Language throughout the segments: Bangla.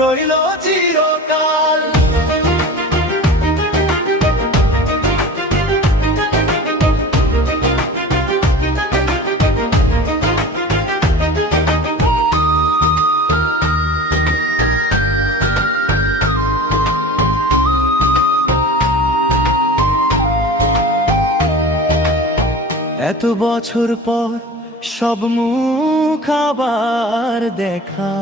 রইল চিরকাল। এত বছর পর সব মুখ আবার দেখা,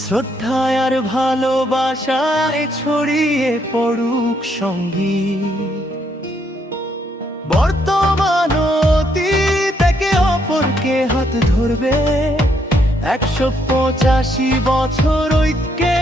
শ্রদ্ধায় আর ভালোবাসায় ছড়িয়ে পড়ুক সঙ্গীত। বর্তমান অতীত একে অপরকে হাত ধরবে, 185 বছর ঐক্যে